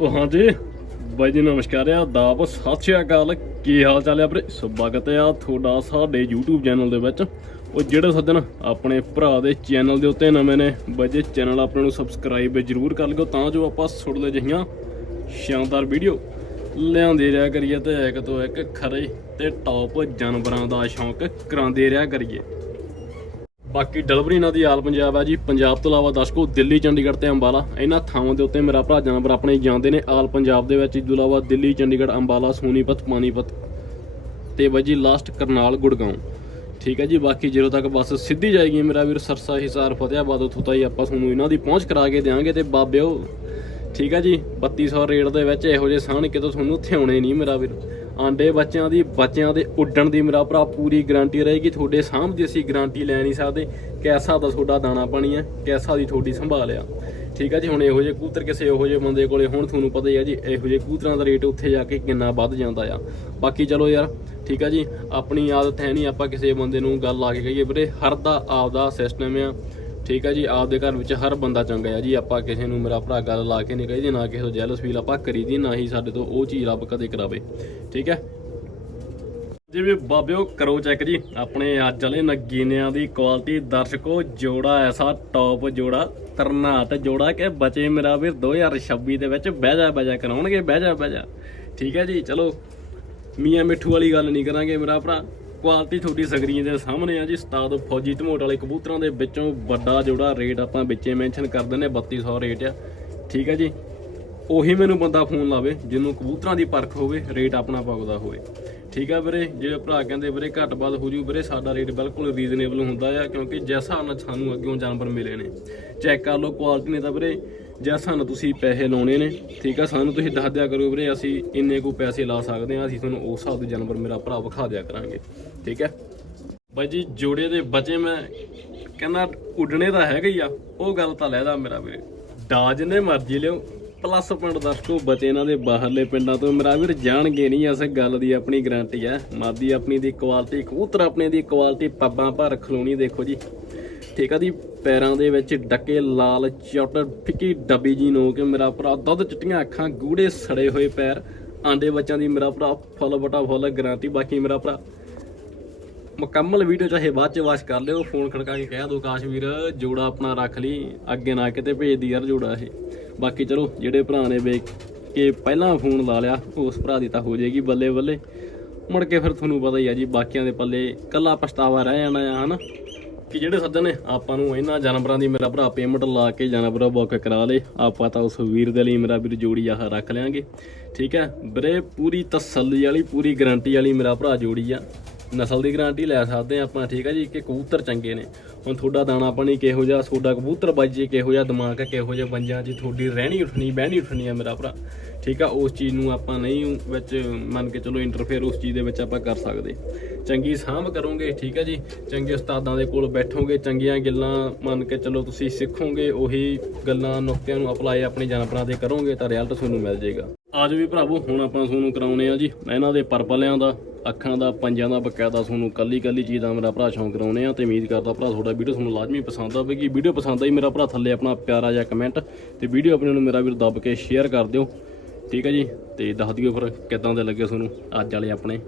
ਉਹ ਹਾਂਜੀ ਬਾਈ ਜੀ ਨਮਸਕਾਰ ਆ ਦਾਬ ਸਤਿ ਸ਼੍ਰੀ ਅਕਾਲ। ਕੀ ਹਾਲ ਚਾਲ ਆ ਵੀਰੇ? ਸਵਾਗਤ ਆ ਤੁਹਾਡਾ ਸਾਡੇ YouTube ਚੈਨਲ ਦੇ ਵਿੱਚ। ਉਹ ਜਿਹੜੇ ਸੱਜਣ ਆਪਣੇ ਭਰਾ ਦੇ ਚੈਨਲ ਦੇ ਉੱਤੇ ਨਵੇਂ ਨੇ, ਬਾਈ ਜੀ ਚੈਨਲ ਆਪਣੇ ਨੂੰ ਸਬਸਕ੍ਰਾਈਬ ਜ਼ਰੂਰ ਕਰ ਲਿਓ, ਤਾਂ ਜੋ ਆਪਾਂ ਸੁਣਦੇ ਜਹੀਆਂ ਸ਼ਾਨਦਾਰ ਵੀਡੀਓ ਲਿਆਉਂਦੇ ਰਿਹਾ ਕਰੀਏ ਤੇ ਇੱਕ ਤੋਂ ਇੱਕ ਖਰੇ ਤੇ ਟੌਪ ਜਾਨਵਰਾਂ ਦਾ ਸ਼ੌਂਕ ਕਰਾਉਂਦੇ ਰਿਹਾ ਕਰੀਏ। ਬਾਕੀ ਡਿਲੀਵਰੀ ਇਹਨਾਂ ਦੀ ਆਲ ਪੰਜਾਬ ਹੈ ਜੀ। ਪੰਜਾਬ ਤੋਂ ਇਲਾਵਾ ਦਰਸ਼ਕੋ ਦਿੱਲੀ, ਚੰਡੀਗੜ੍ਹ ਤੇ ਅੰਬਾਲਾ। ਇਹਨਾਂ ਥਾਵਾਂ ਦੇ ਉੱਤੇ ਮੇਰਾ ਭਰਾ ਜਾਨਵਰ ਆਪਣੇ ਜਾਂਦੇ ਨੇ। ਆਲ ਪੰਜਾਬ ਦੇ ਵਿੱਚ, ਇਸ ਤੋਂ ਇਲਾਵਾ ਦਿੱਲੀ, ਚੰਡੀਗੜ੍ਹ, ਅੰਬਾਲਾ, ਸੋਨੀਪਤ ਪਾਨੀਪਤ ਤੇ ਵਜੀ ਲਾਸਟ ਕਰਨਾਲ, ਗੁੜਗਾਉਂ। ਠੀਕ ਹੈ ਜੀ, ਬਾਕੀ ਜਦੋਂ ਤੱਕ ਬੱਸ ਸਿੱਧੀ ਜਾਏਗੀ ਮੇਰਾ ਵੀਰ, ਸਰਸਾ ਹਿਸਾਰ ਫਤਿਆਬਾਦ ਉੱਥੋਂ ਤਾਈ ਆਪਾਂ ਤੁਹਾਨੂੰ ਇਹਨਾਂ ਦੀ ਪਹੁੰਚ ਕਰਾ ਕੇ ਦੇਵਾਂਗੇ ਤੇ ਬਾਬਿਓ ਠੀਕ ਆ ਜੀ 3200 ਰੇਟ ਦੇ ਵਿੱਚ ਇਹੋ ਜਿਹੇ ਸਾਹਣ ਕਿਤੋਂ ਤੁਹਾਨੂੰ ਥਿਆਉਣੇ ਨਹੀਂ ਮੇਰਾ ਵੀਰ। ਆਂਡੇ ਬੱਚਿਆਂ ਦੀ, ਬੱਚਿਆਂ ਦੇ ਉੱਡਣ ਦੀ ਮੇਰਾ ਭਰਾ ਪੂਰੀ ਗਾਰੰਟੀ ਰਹੇਗੀ, ਤੁਹਾਡੇ ਸਾਹਮਣੇ ਅਸੀਂ ਗਾਰੰਟੀ ਲੈ ਨਹੀਂ ਸਕਦੇ। ਕੈਸਾ ਦਾ ਤੁਹਾਡਾ ਦਾਣਾ ਪਾਣੀ ਹੈ, ਕੈਸਾ ਦੀ ਤੁਹਾਡੀ ਸੰਭਾਲ ਆ। ਠੀਕ ਆ ਜੀ, ਹੁਣ ਇਹੋ ਜਿਹੇ ਕੂਤਰ ਕਿਸੇ ਇਹੋ ਜਿਹੇ ਬੰਦੇ ਕੋਲੇ ਹੁਣ, ਤੁਹਾਨੂੰ ਪਤਾ ਹੀ ਆ ਜੀ, ਇਹੋ ਜਿਹੇ ਕੂਤਰਾਂ ਦਾ ਰੇਟ ਉੱਥੇ ਜਾ ਕੇ ਕਿੰਨਾ ਵੱਧ ਜਾਂਦਾ ਆ। ਬਾਕੀ ਚਲੋ ਯਾਰ, ਠੀਕ ਆ ਜੀ, ਆਪਣੀ ਆਦਤ ਹੈ ਨਹੀਂ ਆਪਾਂ ਕਿਸੇ ਬੰਦੇ ਨੂੰ ਗੱਲ ਲਾ ਕੇ ਕਹੀਏ ਵੀਰੇ, ਹਰ ਦਾ ਆਪਦਾ ਸਿਸਟਮ ਆ। ਠੀਕ ਆ ਜੀ, ਆਪਦੇ ਘਰ ਵਿੱਚ ਹਰ ਬੰਦਾ ਚੰਗਾ ਆ ਜੀ, ਆਪਾਂ ਕਿਸੇ ਨੂੰ ਮੇਰਾ ਭਰਾ ਗੱਲ ਲਾ ਕੇ ਨਹੀਂ ਕਹੀਦੀ, ਨਾ ਕਿਸੇ ਤੋਂ ਜੈਲਸ ਫੀਲ ਆਪਾਂ ਕਰੀਦੀ ਨਾ ਹੀ ਸਾਡੇ ਤੋਂ ਉਹ ਚੀਜ਼ ਰੱਬ ਕਦੇ ਕਰਾਵੇ, ਠੀਕ ਹੈ ਜਿਵੇਂ ਬਾਬਿਓ, ਕਰੋ ਚੈੱਕ ਜੀ, ਆਪਣੇ ਅੱਜ ਵਾਲੇ ਨਗੀਨਿਆਂ ਦੀ ਕੁਆਲਿਟੀ ਦਰਸ਼ਕੋ, ਜੋੜਾ ਐਸਾ ਟੌਪ ਜੋੜਾ ਤਰਨਾਟ ਜੋੜਾ ਕਿ ਬਚੇ ਮੇਰਾ ਵੀਰ 2026 ਦੇ ਵਿੱਚ ਬਹਿ ਜਾ ਬਹਿ ਜਾ, ਕਰਾਉਣਗੇ, ਬਹਿ ਜਾ ਬਹਿ ਜਾ, ਠੀਕ ਹੈ ਜੀ, ਚਲੋ, ਮੀਆਂ ਮਿੱਠੂ ਵਾਲੀ ਗੱਲ ਨਹੀਂ ਕਰਾਂਗੇ ਮੇਰਾ ਭਰਾ। ਕੁਆਲਿਟੀ ਤੁਹਾਡੀ ਸਕਰੀਨ ਦੇ ਸਾਹਮਣੇ ਆ ਜੀ, ਉਸਤਾਦ ਫੌਜੀ ਧਮੋਟ ਵਾਲੇ ਕਬੂਤਰਾਂ ਦੇ ਵਿੱਚੋਂ ਵੱਡਾ ਜਿਹੜਾ ਰੇਟ ਆਪਾਂ ਵਿੱਚੇ ਮੈਂਸ਼ਨ ਕਰ ਦਿੰਨੇ 3200 ਰੇਟ ਆ। ਠੀਕ ਆ ਜੀ? ਉਹੀ ਮੈਨੂੰ ਬੰਦਾ ਫੋਨ ਲਾਵੇ, ਜਿਹਨੂੰ ਕਬੂਤਰਾਂ ਦੀ ਪਰਖ ਹੋਵੇ, ਰੇਟ ਆਪਣਾ ਪਗਦਾ ਹੋਵੇ। ਠੀਕ ਆ ਵੀਰੇ? ਜਿਹੜੇ ਭਰਾ ਕਹਿੰਦੇ ਵੀਰੇ ਘੱਟ ਵੱਧ ਹੋ ਜੂ, ਵੀਰੇ ਸਾਡਾ ਰੇਟ ਬਿਲਕੁਲ ਰੀਜ਼ਨੇਬਲ ਹੁੰਦਾ ਆ, ਕਿਉਂਕਿ ਜਿਸ ਹਿਸਾਬ ਨਾਲ ਸਾਨੂੰ ਅੱਗਿਓਂ ਜਾਨਵਰ ਮਿਲੇ ਨੇ। ਚੈੱਕ ਕਰ ਲਓ, ਕੁਆਲਿਟੀ ਨੇ ਤਾਂ ਵੀਰੇ ਜਾਂ ਸਾਨੂੰ ਤੁਸੀਂ ਪੈਸੇ ਲਾਉਣੇ ਨੇ, ਠੀਕ ਆ? ਸਾਨੂੰ ਤੁਸੀਂ ਦੱਸ ਦਿਆ ਕਰੋ ਵੀਰੇ, ਅਸੀਂ ਇੰਨੇ ਕੁ ਪੈਸੇ ਲਾ ਸਕਦੇ ਆ ਅਸੀਂ ਤੁਹਾਨੂੰ ਉਸ ਹਿਸਾਬ ਦੇ ਜਾਨਵਰ ਮੇਰਾ ਭਰਾ ਵਿਖਾ ਦਿਆ ਕਰਾਂਗੇ, ਠੀਕ ਹੈ ਬਾਈ ਜੀ, ਜੋੜੇ ਦੇ ਬਚੇ ਮੈਂ ਕਹਿੰਦਾ ਉੱਡਣੇ ਤਾਂ ਹੈਗਾ ਹੀ ਆ, ਉਹ ਗੱਲ ਤਾਂ ਲੈਦਾ ਮੇਰਾ ਵੀਰੇ। ਡਾਜ ਨੇ ਮਰਜ਼ੀ ਲਿਓ ਪਲੱਸ ਪੁਆਇੰਟ ਦਰਸ਼ਕੋ ਬਚੇ ਇਹਨਾਂ ਦੇ ਬਾਹਰਲੇ ਪਿੰਡਾਂ ਤੋਂ। ਮੇਰਾ ਵੀਰ ਜਾਣਗੇ ਨਹੀਂ ਇਸ ਗੱਲ ਦੀ ਆਪਣੀ ਗਰੰਟੀ ਹੈ ਮਾਦੀ ਆਪਣੀ ਦੀ ਕੁਆਲਿਟੀ ਕਬੂਤਰ ਆਪਣੇ ਦੀ ਕੁਆਲਿਟੀ ਪੱਬਾਂ ਭਰ ਖਲੋਣੀ ਦੇਖੋ ਜੀ। ਠੀਕ ਆ ਦੀ ਪੈਰਾਂ ਦੇ ਵਿੱਚ ਡੱਕੇ ਲਾਲ ਚਟ, ਫਿੱਕੀ ਡੱਬੀ ਜੀ ਨੋ ਕੇ ਮੇਰਾ ਭਰਾ, ਦੁੱਧ ਚਿੱਟੀਆਂ ਅੱਖਾਂ, ਗੂੜੇ ਸੜੇ ਹੋਏ ਪੈਰ, ਆਂਡੇ ਬੱਚਿਆਂ ਦੀ ਮੇਰਾ ਭਰਾ, ਫੁੱਲ ਬਟਾ ਫੁੱਲ, ਗਾਰੰਟੀ ਬਾਕੀ ਮੇਰਾ ਭਰਾ। ਮੁਕੰਮਲ ਵੀਡੀਓ ਚਾਹੇ ਬਾਅਦ ਚ ਵਾਚ ਕਰ ਲਿਓ, ਫੋਨ ਖੜਕਾ ਕੇ ਕਹਿ ਦੋ ਕਾਸ਼ ਵੀਰ ਜੋੜਾ ਆਪਣਾ ਰੱਖ ਲਈ, ਅੱਗੇ ਨਾ ਕਿਤੇ ਭੇਜਦੀ ਯਾਰ ਜੋੜਾ ਇਹ। ਬਾਕੀ ਚਲੋ, ਜਿਹੜੇ ਭਰਾ ਨੇ ਵੇਖ ਕੇ ਪਹਿਲਾਂ ਫੋਨ ਲਾ ਲਿਆ, ਉਸ ਭਰਾ ਦੀ ਤਾਂ ਹੋ ਜਾਏਗੀ ਬੱਲੇ ਬੱਲੇ। ਮੁੜ ਕੇ ਫਿਰ ਤੁਹਾਨੂੰ ਪਤਾ ਹੀ ਆ ਜੀ, ਬਾਕੀਆਂ ਦੇ ਪੱਲੇ ਕੱਲਾ ਪਛਤਾਵਾ ਰਹਿ ਜਾਣਾ ਆ, ਹਨਾ? ਕਿ ਜਿਹੜੇ ਸੱਜਣ ਨੇ, ਆਪਾਂ ਨੂੰ ਇਹਨਾਂ ਜਾਨਵਰਾਂ ਦੀ ਮੇਰਾ ਭਰਾ ਪੇਮੈਂਟ ਲਾ ਕੇ ਜਾਨਵਰ ਬੁੱਕ ਕਰਾ ਲੇ। ਆਪਾਂ ਤਾਂ ਉਸ ਵੀਰ ਦੇ ਲਈ ਮੇਰਾ ਵੀਰ ਜੋੜੀ ਆਹ ਰੱਖ ਲਿਆਂਗੇ। ਠੀਕ ਹੈ? ਵੀਰੇ, ਪੂਰੀ ਤਸੱਲੀ ਵਾਲੀ, ਪੂਰੀ ਗਾਰੰਟੀ ਵਾਲੀ ਮੇਰਾ ਭਰਾ ਜੋੜੀ ਆ। ਨਸਲ ਦੀ ਗਾਰੰਟੀ ਲੈ ਸਕਦੇ ਆ ਆਪਾਂ, ਠੀਕ ਆ ਜੀ? ਕਿ ਕਬੂਤਰ ਚੰਗੇ ਨੇ। ਹੁਣ ਤੁਹਾਡਾ ਦਾਣਾ ਪਾਣੀ ਕਿਹੋ ਜਿਹਾ, ਤੁਹਾਡਾ ਕਬੂਤਰ ਬਾਜੀ ਕਿਹੋ ਜਿਹਾ, ਦਿਮਾਗ ਹੈ ਕਿਹੋ ਜਿਹਾ ਬੰਜਾਂ ਜੀ ਤੁਹਾਡੀ ਰਹਿਣੀ ਉੱਠਣੀ, ਬਹਿਣੀ ਉੱਠਣੀ ਆ ਮੇਰਾ ਭਰਾ। ਠੀਕ ਆ, ਉਸ ਚੀਜ਼ ਨੂੰ ਆਪਾਂ ਨਹੀਂ ਵਿੱਚ ਮੰਨ ਕੇ ਚਲੋ ਇੰਟਰਫੇਅਰ ਉਸ ਚੀਜ਼ ਦੇ ਵਿੱਚ ਆਪਾਂ ਕਰ ਸਕਦੇ। ਚੰਗੀ ਸਾਂਭ ਕਰੋਗੇ, ਠੀਕ ਆ ਜੀ? ਚੰਗੇ ਉਸਤਾਦਾਂ ਦੇ ਕੋਲ ਬੈਠੋਗੇ, ਚੰਗੀਆਂ ਗੱਲਾਂ ਮੰਨ ਕੇ ਚਲੋ ਤੁਸੀਂ ਸਿੱਖੋਗੇ, ਉਹੀ ਗੱਲਾਂ ਨੁਕਤਿਆਂ ਨੂੰ ਅਪਲਾਈ ਆਪਣੇ ਜਾਨਵਰਾਂ ਤੇ ਕਰੋਗੇ ਤਾਂ ਰਿਜ਼ਲਟ ਤੁਹਾਨੂੰ ਮਿਲ ਜਾਏਗਾ। ਆਜੋ ਵੀ ਭਰਾਵੋ, ਹੁਣ ਆਪਾਂ ਤੁਹਾਨੂੰ ਕਰਾਉਣੇ ਆ ਜੀ, ਇਹਨਾਂ ਦੇ ਪਰਪਲਿਆਂ ਦਾ। ਅੱਖਾਂ ਦਾ, ਪੰਜਾਂ ਦਾ, ਬਕਾਇਦਾ ਤੁਹਾਨੂੰ ਕੱਲੀ ਕੱਲੀ ਚੀਜ਼ ਦਾ ਮੇਰਾ ਭਰਾ ਸ਼ੌਂਕ ਕਰਾਉਣੇ ਆ ਤੇ ਉਮੀਦ ਕਰਦਾ ਭਰਾ ਤੁਹਾਡਾ ਵੀਡੀਓ ਤੁਹਾਨੂੰ ਲਾਜ਼ਮੀ ਪਸੰਦ ਆਵੇਗੀ। ਵੀਡੀਓ ਪਸੰਦ ਆਈ ਮੇਰਾ ਭਰਾ ਥੱਲੇ ਆਪਣਾ ਪਿਆਰਾ ਜਿਹਾ ਕਮੈਂਟ ਤੇ ਵੀਡੀਓ ਆਪਣੇ ਨੂੰ ਮੇਰਾ ਵੀਰ ਦੱਬ ਕੇ ਸ਼ੇਅਰ ਕਰ ਦਿਓ। ਠੀਕ ਹੈ ਜੀ? ਤੇ ਦੱਸ ਦਿਓ ਫਿਰ ਕਿਦਾਂ ਦੇ ਲੱਗੇ ਤੁਹਾਨੂੰ ਅੱਜ ਵਾਲੇ ਆਪਣੇ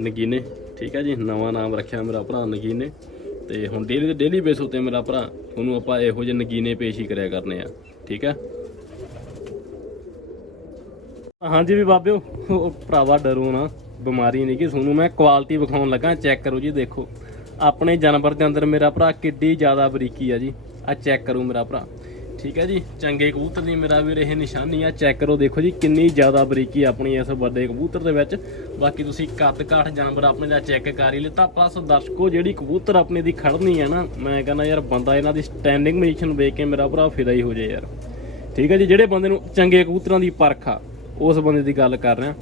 ਨਗੀਨੇ। ਠੀਕ ਹੈ ਜੀ? ਨਵਾਂ ਨਾਮ ਰੱਖਿਆ ਮੇਰਾ ਭਰਾ ਨਗੀਨੇ। ਤੇ ਹੁਣ ਡੇਲੀ ਦੇ ਡੇਲੀ ਬੇਸ ਉਤੇ ਮੇਰਾ ਭਰਾ ਤੁਹਾਨੂੰ ਆਪਾਂ ਇਹੋ ਜਿਹੇ ਨਗੀਨੇ ਪੇਸ਼ ਹੀ ਕਰਿਆ ਕਰਨੇ ਆ। ਠੀਕ ਹੈ ਹਾਂਜੀ ਵੀ ਬਾਬਿਓ, ਉਹ ਭਰਾਵਾ ਡਰੋ ਨਾ ਬਿਮਾਰੀ ਨਹੀਂ ਕਿ ਤੁਹਾਨੂੰ ਮੈਂ ਕੁਆਲਿਟੀ ਵਿਖਾਉਣ ਲੱਗਾ ਚੈੱਕ ਕਰੋ ਜੀ ਦੇਖੋ। ਆਪਣੇ ਜਾਨਵਰ ਦੇ ਅੰਦਰ ਮੇਰਾ ਭਰਾ ਕਿੱਡੀ ਜ਼ਿਆਦਾ ਬਰੀਕੀ ਆ ਜੀ। ਆ ਚੈੱਕ ਕਰੋ ਮੇਰਾ ਭਰਾ। ਠੀਕ ਹੈ ਜੀ, ਚੰਗੇ ਕਬੂਤਰ ਦੀ ਮੇਰਾ ਵੀਰ, ਇਹ ਨਿਸ਼ਾਨੀ ਆ ਚੈੱਕ ਕਰੋ ਦੇਖੋ ਜੀ ਕਿੰਨੀ ਜ਼ਿਆਦਾ ਬਰੀਕੀ ਆਪਣੀ ਇਸ ਵੱਡੇ ਕਬੂਤਰ ਦੇ ਵਿੱਚ। ਬਾਕੀ ਤੁਸੀਂ ਕੱਦ ਕਾਠ ਜਾਨਵਰ ਆਪਣੇ ਦਾ ਚੈੱਕ ਕਰ ਹੀ ਲਿੱਤਾ ਪਲੱਸ ਦਰਸ਼ਕੋ ਜਿਹੜੀ ਕਬੂਤਰ ਆਪਣੇ ਦੀ ਖੜਨੀ ਹੈ ਨਾ, ਮੈਂ ਕਹਿੰਦਾ ਯਾਰ ਬੰਦਾ ਇਹਨਾਂ ਦੀ ਸਟੈਂਡਿੰਗ ਪੋਜੀਸ਼ਨ ਵੇਖ ਕੇ ਮੇਰਾ ਭਰਾ ਫਿਦਾ ਹੀ ਹੋ ਜਾਏ ਯਾਰ। ਠੀਕ ਹੈ ਜੀ, ਜਿਹੜੇ ਬੰਦੇ ਨੂੰ ਚੰਗੇ ਕਬੂਤਰਾਂ ਦੀ ਪਰਖ ਆ, ਉਸ ਬੰਦੇ ਦੀ ਗੱਲ ਕਰ ਰਿਹਾ।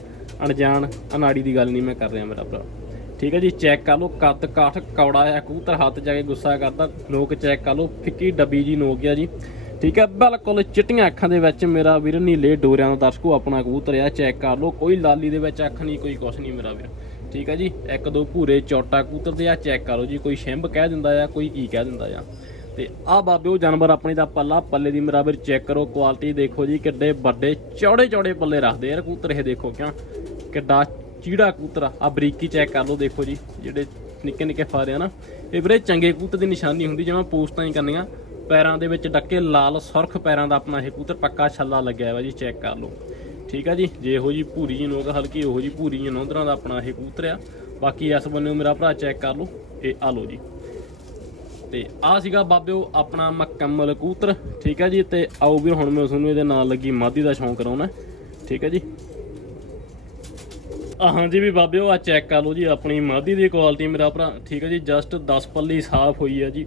ਅਣਜਾਣ, ਅਨਾੜੀ ਦੀ ਗੱਲ ਨਹੀਂ ਮੈਂ ਕਰ ਰਿਹਾ ਮੇਰਾ ਭਰਾ। ਠੀਕ ਹੈ ਜੀ, ਚੈੱਕ ਕਰ ਲਓ ਕੱਤ ਕਾਠ, ਕੌੜਾ ਆ ਕਬੂਤਰ ਹੱਥ ਜਾ ਕੇ ਗੁੱਸਾ ਕਰਦਾ, ਲੋਕ ਚੈੱਕ ਕਰ ਲਓ, ਫਿੱਕੀ ਡੱਬੀ ਜੀ ਨੋਕ ਗਿਆ ਜੀ। ਠੀਕ ਹੈ, ਬਿਲਕੁਲ ਚਿੱਟੀਆਂ ਅੱਖਾਂ ਦੇ ਵਿੱਚ ਮੇਰਾ ਵੀਰ ਨੀਲੇ ਡੋਰਿਆਂ ਦਾ ਦਰਸ਼ਕੋ ਆਪਣਾ ਕਬੂਤਰ ਆ, ਚੈੱਕ ਕਰ ਲਓ, ਕੋਈ ਲਾਲੀ ਦੇ ਵਿੱਚ ਅੱਖ ਨਹੀਂ, ਕੋਈ ਕੁਛ ਨਹੀਂ ਮੇਰਾ ਵੀਰ। ਠੀਕ ਹੈ ਜੀ, ਇੱਕ ਦੋ ਭੂਰੇ ਚੌਟਾ ਕਬੂਤਰ ਦੇ ਆ, ਚੈੱਕ ਕਰੋ ਜੀ, ਕੋਈ ਸ਼ਿੰਬ ਕਹਿ ਦਿੰਦਾ ਆ ਕੋਈ ਕੀ ਕਹਿ ਦਿੰਦਾ ਆ ਤੇ ਆ ਬਾਬੇ, ਉਹ ਜਾਨਵਰ ਆਪਣੀ ਦਾ ਪੱਲਾ, ਪੱਲੇ ਦੀ ਮੇਰਾ ਚੈੱਕ ਕਰੋ ਕੁਆਲਿਟੀ ਦੇਖੋ ਜੀ, ਕਿੱਡੇ ਵੱਡੇ, ਚੌੜੇ ਚੌੜੇ ਪੱਲੇ ਰੱਖਦੇ ਯਾਰ ਕੂਤਰ ਇਹ ਦੇਖੋ ਕਿਉਂ? ਕਿੱਡਾ ਚੀੜਾ ਕੂਤਰ ਆ। ਆਹ ਬਰੀਕੀ ਚੈੱਕ ਕਰ ਲਓ, ਦੇਖੋ ਜੀ, ਜਿਹੜੇ ਨਿੱਕੇ ਨਿੱਕੇ ਫਾਰੇ ਆ ਨਾ। ਇਹ ਵੀਰੇ ਚੰਗੇ ਕਬੂਤਰ ਦੀ ਨਿਸ਼ਾਨੀ ਹੁੰਦੀ, ਜਿਵੇਂ ਪੋਸਟਾਂ ਹੀ ਕਰਨੀਆਂ ਪੈਰਾਂ ਦੇ ਵਿੱਚ ਡੱਕੇ ਲਾਲ ਸੁਰਖ ਪੈਰਾਂ ਦਾ ਆਪਣਾ ਇਹ ਕੂਤਰ ਪੱਕਾ ਛੱਲਾ ਲੱਗਿਆ ਹੋਇਆ ਜੀ ਚੈੱਕ ਕਰ ਲਓ। ਠੀਕ ਆ ਜੀ, ਜੇ ਇਹੋ ਜੀ ਭੂਰੀ ਜੀ ਨੋਕ ਹਲਕੀ ਉਹੋ ਜੀ ਭੂਰੀ ਜੀ ਨੌਂਦਰਾਂ ਦਾ ਆਪਣਾ ਇਹ ਕੂਤਰ ਆ। ਬਾਕੀ ਇਸ ਬੰਨੇ ਮੇਰਾ ਭਰਾ ਚੈੱਕ ਕਰ ਲਓ, ਇਹ ਆ ਲਓ ਜੀ। ਤੇ ਆ ਸੀਗਾ ਬਾਬਿਓ ਆਪਣਾ ਮੁਕੰਮਲ ਕੂਤਰ, ਠੀਕ ਹੈ ਜੀ? ਤੇ ਆਓ ਵੀ ਹੁਣ ਮੈਂ ਤੁਹਾਨੂੰ ਇਹਦੇ ਨਾਲ ਲੱਗੀ ਮਾਦੀ ਦਾ ਸ਼ੌਂਕ ਕਰਾਉਣਾ, ਠੀਕ ਹੈ ਜੀ? ਆ ਹਾਂਜੀ ਵੀ ਬਾਬਿਓ ਆ ਚੈੱਕ ਕਰ ਲਓ ਜੀ, ਆਪਣੀ ਮਾਦੀ ਦੀ ਕੁਆਲਿਟੀ ਮੇਰਾ ਭਰਾ, ਠੀਕ ਹੈ ਜੀ? ਜਸਟ 10 ਪੱਲੀ ਸਾਫ਼ ਹੋਈ ਹੈ ਜੀ।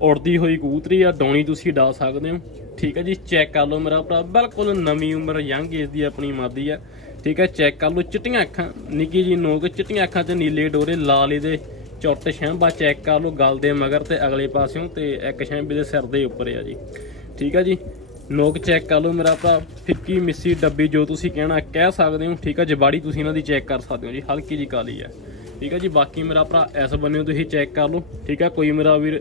ਉੜਦੀ ਹੋਈ ਕੂਤਰੀ ਆ ਡੌਣੀ ਤੁਸੀਂ ਡਾ ਸਕਦੇ ਹੋ, ਠੀਕ ਹੈ ਜੀ? ਚੈੱਕ ਕਰ ਲਓ ਮੇਰਾ ਭਰਾ, ਬਿਲਕੁਲ ਨਵੀਂ ਉਮਰ ਯੰਗ ਏਜ ਦੀ ਆਪਣੀ ਮਾਦੀ ਆ, ਠੀਕ ਹੈ? ਚੈੱਕ ਕਰ ਲਓ, ਚਿੱਟੀਆਂ ਅੱਖਾਂ, ਨਿੱਕੀ ਜੀ ਨੋਕ, ਚਿੱਟੀਆਂ ਅੱਖਾਂ ਤੇ ਨੀਲੇ ਡੋਰੇ, ਲਾਲ ਇਹਦੇ ਚੁੱਟ ਸ਼ੈਂਬਾ ਚੈੱਕ ਕਰ ਲਓ ਗਲ ਦੇ ਮਗਰ ਤੇ ਅਗਲੇ ਪਾਸਿਓਂ ਤੇ ਇੱਕ ਸ਼ੈਂਬੇ ਦੇ ਸਿਰ ਦੇ ਉੱਪਰ ਆ ਜੀ। ਠੀਕ ਆ ਜੀ? ਨੋਕ ਚੈੱਕ ਕਰ ਲਓ ਮੇਰਾ ਭਰਾ, ਫਿੱਕੀ ਮਿੱਸੀ ਡੱਬੀ ਜੋ ਤੁਸੀਂ ਕਹਿਣਾ ਕਹਿ ਸਕਦੇ ਹੋ, ਠੀਕ ਆ? ਜਬਾੜੀ ਤੁਸੀਂ ਇਹਨਾਂ ਦੀ ਚੈੱਕ ਕਰ ਸਕਦੇ ਹੋ ਜੀ, ਹਲਕੀ ਜੀ ਕਾਲੀ ਹੈ ਠੀਕ ਹੈ ਜੀ? ਬਾਕੀ ਮੇਰਾ ਭਰਾ ਇਸ ਬੰਨਿਓ ਤੁਸੀਂ ਚੈੱਕ ਕਰ ਲਓ, ਠੀਕ ਆ? ਕੋਈ ਮੇਰਾ ਵੀਰ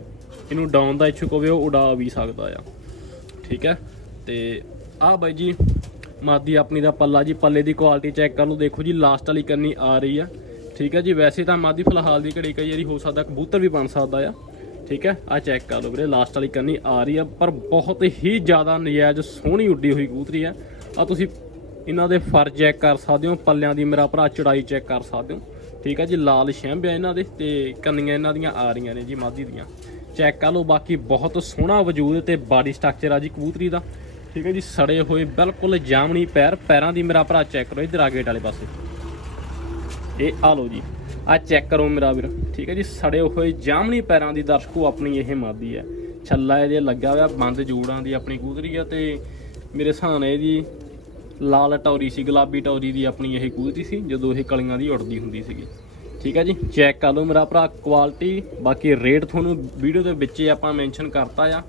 ਇਹਨੂੰ ਡਾਊਨ ਦਾ ਇੱਛੁਕ ਹੋਵੇ, ਉਹ ਉਡਾ ਵੀ ਸਕਦਾ ਆ। ਠੀਕ ਹੈ ਤੇ ਆਹ ਬਾਈ ਜੀ, ਮਾਦੀ ਆਪਣੀ ਦਾ ਪੱਲਾ ਜੀ, ਪੱਲੇ ਦੀ ਕੁਆਲਿਟੀ ਚੈੱਕ ਕਰ ਲਓ, ਦੇਖੋ ਜੀ ਲਾਸਟ ਵਾਲੀ ਕਰਨੀ ਆ ਰਹੀ ਆ। ਠੀਕ ਹੈ ਜੀ, ਵੈਸੇ ਤਾਂ ਮਾਦੀ ਫਿਲਹਾਲ ਦੀ ਘੜੀ ਕਈ ਵਾਰੀ ਹੋ ਸਕਦਾ ਕਬੂਤਰ ਵੀ ਬਣ ਸਕਦਾ ਆ। ਠੀਕ ਹੈ ਆ ਚੈੱਕ ਕਰ ਲਓ ਵੀਰੇ ਲਾਸਟ ਵਾਲੀ ਕੰਨੀ ਆ ਰਹੀ ਆ, ਪਰ ਬਹੁਤ ਹੀ ਜ਼ਿਆਦਾ ਨਜਾਇਜ਼ ਸੋਹਣੀ ਉੱਡੀ ਹੋਈ ਕਬੂਤਰੀ ਆ। ਆ ਤੁਸੀਂ ਇਹਨਾਂ ਦੇ ਫਰ ਚੈੱਕ ਕਰ ਸਕਦੇ ਹੋ, ਪੱਲਿਆਂ ਦੀ ਮੇਰਾ ਭਰਾ ਚੜਾਈ ਚੈੱਕ ਕਰ ਸਕਦੇ ਹੋ। ਠੀਕ ਹੈ ਜੀ, ਲਾਲ ਸ਼ੈਂਬ ਆ ਇਹਨਾਂ ਦੇ ਤੇ ਕੰਨੀਆਂ ਇਹਨਾਂ ਦੀਆਂ ਆ ਰਹੀਆਂ ਨੇ ਜੀ ਮਾਦੀ ਦੀਆਂ। ਚੈੱਕ ਕਰ ਲਓ, ਬਾਕੀ ਬਹੁਤ ਸੋਹਣਾ ਵਜੂਦ ਤੇ ਬਾਡੀ ਸਟਰਕਚਰ ਆ ਜੀ ਕਬੂਤਰੀ ਦਾ। ਠੀਕ ਹੈ ਜੀ, ਸੜੇ ਹੋਏ ਬਿਲਕੁਲ ਜਾਮਣੀ ਪੈਰ, ਪੈਰਾਂ ਦੀ ਮੇਰਾ ਭਰਾ ਚੈੱਕ ਕਰੋ, ਇਧਰ ਆ ਗੇਟ ਵਾਲੇ ਪਾਸੇ। ਇਹ ਆ ਲਓ ਜੀ ਆ ਚੈੱਕ ਕਰੋ ਮੇਰਾ ਵੀਰ। ਠੀਕ ਹੈ ਜੀ, ਸੜੇ ਹੋਏ ਜਾਮਣੀ ਪੈਰਾਂ ਦੀ ਦਰਸ਼ਕੋ ਆਪਣੀ ਇਹ ਮਾਦੀ ਹੈ। ਛੱਲਾ ਇਹਦੇ ਲੱਗਾ ਹੋਇਆ, ਬੰਦ ਜੂੜਾਂ ਦੀ ਆਪਣੀ ਕੂਦਰੀ ਆ ਤੇ ਮੇਰੇ ਹਿਸਾਬ ਨਾਲ ਇਹਦੀ ਲਾਲ ਟੌਰੀ ਸੀ, ਗੁਲਾਬੀ ਟੌਰੀ ਦੀ ਆਪਣੀ ਇਹ ਕਬੂਤਰੀ ਸੀ, ਜਦੋਂ ਇਹ ਕਲੀਆਂ ਦੀ ਉੱਡਦੀ ਹੁੰਦੀ ਸੀਗੀ। ਠੀਕ ਹੈ ਜੀ ਚੈੱਕ ਕਰ ਲਓ ਮੇਰਾ ਭਰਾ ਕੁਆਲਿਟੀ ਬਾਕੀ ਰੇਟ ਤੁਹਾਨੂੰ ਵੀਡੀਓ ਦੇ ਵਿੱਚ ਹੀ ਆਪਾਂ ਮੈਂਸ਼ਨ ਕਰਤਾ ਆ।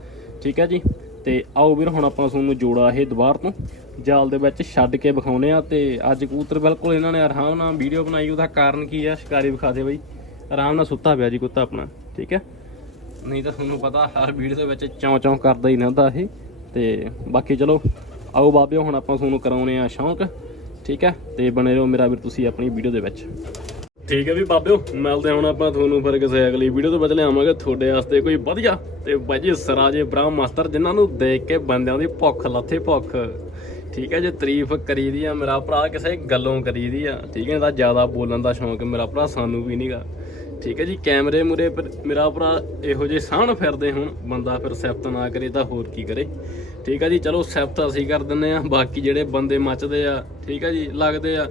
ਠੀਕ ਹੈ ਜੀ ਤੇ ਆਓ ਵੀਰ, ਹੁਣ ਆਪਾਂ ਤੁਹਾਨੂੰ ਜੋੜਾ ਇਹ ਦੁਬਾਰ ਤੋਂ ਜਾਲ ਦੇ ਵਿੱਚ ਛੱਡ ਕੇ ਵਿਖਾਉਨੇ ਆ ਤੇ ਅੱਜ ਕਬੂਤਰ ਬਿਲਕੁਲ ਇਹਨਾਂ ਨੇ ਆਰਾਮ ਨਾਲ ਵੀਡੀਓ ਬਣਾਈ, ਉਹਦਾ ਕਾਰਨ ਕੀ ਆ ਸ਼ਿਕਾਰੀ ਵਿਖਾ ਦੇ ਬਈ। ਆਰਾਮ ਨਾਲ ਸੁੱਤਾ ਪਿਆ ਜੀ ਕੁੱਤਾ ਆਪਣਾ, ਠੀਕ ਹੈ? ਨਹੀਂ ਤਾਂ ਤੁਹਾਨੂੰ ਪਤਾ ਹਰ ਵੀਡੀਓ ਦੇ ਵਿੱਚ ਚੌਂ ਚੌਂ ਕਰਦਾ ਹੀ ਰਹਿੰਦਾ ਇਹ, ਤੇ ਬਾਕੀ ਚਲੋ, ਆਓ ਬਾਬਿਓ, ਹੁਣ ਆਪਾਂ ਤੁਹਾਨੂੰ ਕਰਾਉਨੇ ਆ ਸ਼ੌਂਕ, ਠੀਕ ਹੈ? ਤੇ ਬਣੇ ਰਹੋ ਮੇਰਾ ਵੀਰ, ਤੁਸੀਂ ਆਪਣੀ ਵੀਡੀਓ ਦੇ ਵਿੱਚ। ਠੀਕ ਹੈ ਵੀ ਬਾਬਿਓ, ਮਿਲਦੇ ਹੁਣ ਆਪਾਂ ਤੁਹਾਨੂੰ ਫਿਰ ਕਿਸੇ ਅਗਲੀ ਵੀਡੀਓ ਤੋਂ ਬਦਲੇ ਆਵਾਂਗੇ। ਤੁਹਾਡੇ ਵਾਸਤੇ ਕੋਈ ਵਧੀਆ ਤੇ ਬਾਜੀ ਸਰਾਜੇ ਬ੍ਰਾਹਮ ਮਾਸਟਰ ਜਿਨ੍ਹਾਂ ਨੂੰ ਦੇਖ ਕੇ ਬੰਦਿਆਂ ਦੀ ਭੁੱਖ, ਲੱਥੇ ਭੁੱਖ। ਠੀਕ ਹੈ ਜੇ, ਤਾਰੀਫ ਕਰੀਦੀ ਆ ਮੇਰਾ ਭਰਾ, ਕਿਸੇ ਗੱਲੋਂ ਕਰੀਦੀ ਆ। ਠੀਕ ਹੈ ਤਾਂ ਜ਼ਿਆਦਾ ਬੋਲਣ ਦਾ ਸ਼ੌਂਕ ਮੇਰਾ ਭਰਾ ਸਾਨੂੰ ਵੀ ਨਹੀਂਗਾ ਠੀਕ ਹੈ ਜੀ, ਕੈਮਰੇ ਮੁਰੇ ਮੇਰਾ ਭਰਾ ਇਹੋ ਜਿਹੇ ਸਾਹਣ ਫਿਰਦੇ ਹੁਣ, ਬੰਦਾ ਫਿਰ ਸਿਫਤ ਨਾ ਕਰੇ ਤਾਂ ਹੋਰ ਕੀ ਕਰੇ। ਠੀਕ ਹੈ ਜੀ, ਚਲੋ ਸਿਫਤ ਅਸੀਂ ਕਰ ਦਿੰਨੇ ਆ ਬਾਕੀ ਜਿਹੜੇ ਬੰਦੇ ਮੱਚਦੇ ਆ, ਠੀਕ ਹੈ ਜੀ, ਲੱਗਦੇ ਆ।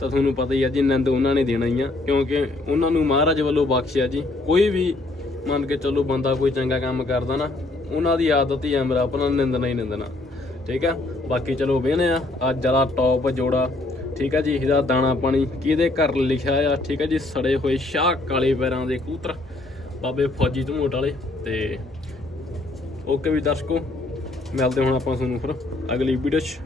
ਤਾਂ ਤੁਹਾਨੂੰ ਪਤਾ ਹੀ ਆ ਜੀ, ਨਿੰਦ ਉਹਨਾਂ ਨੇ ਦੇਣਾ ਹੀ ਆ, ਕਿਉਂਕਿ ਉਹਨਾਂ ਨੂੰ ਮਹਾਰਾਜ ਵੱਲੋਂ ਬਖਸ਼ਿਆ ਜੀ। ਕੋਈ ਵੀ ਮੰਨ ਕੇ ਚੱਲੋ ਬੰਦਾ ਕੋਈ ਚੰਗਾ ਕੰਮ ਕਰਦਾ ਨਾ, ਉਹਨਾਂ ਦੀ ਆਦਤ ਹੀ ਆ ਮੇਰਾ ਆਪਣਾ ਨਿੰਦਣਾ ਹੀ ਨਿੰਦਣਾ। ਠੀਕ ਆ? ਬਾਕੀ ਚਲੋ ਵੇਹਨੇ ਆ, ਅੱਜ ਵਾਲਾ ਟੌਪ ਜੋੜਾ, ਠੀਕ ਆ ਜੀ, ਇਹਦਾ ਦਾਣਾ ਪਾਣੀ, ਕਿਹਦੇ ਘਰ ਲਿਖਿਆ ਆ, ਠੀਕ ਆ ਜੀ, ਸੜੇ ਹੋਏ ਸ਼ਾਹ ਕਾਲੇ ਪੈਰਾਂ ਦੇ ਕੂਤਰ ਬਾਬੇ ਫੌਜੀ ਧਮੋਟ ਵਾਲੇ, ਤੇ ਓਕੇ ਵੀ ਦਰਸ਼ਕੋ, ਮਿਲਦੇ ਹੁਣ ਆਪਾਂ ਤੁਹਾਨੂੰ ਫਿਰ ਅਗਲੀ ਵੀਡੀਓ 'ਚ।